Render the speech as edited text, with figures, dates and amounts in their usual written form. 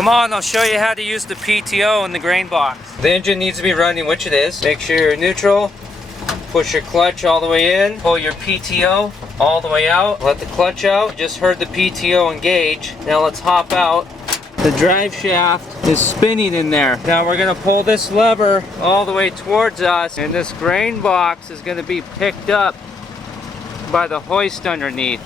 Come on, I'll show you how to use the PTO in the grain box. The engine needs to be running, which it is. Make sure you're neutral. Push your clutch all the way in. Pull your PTO all the way out. Let the clutch out. Just heard the PTO engage. Now let's hop out. The drive shaft is spinning in there. Now we're gonna pull this lever all the way towards us, and this grain box is gonna be picked up by the hoist underneath.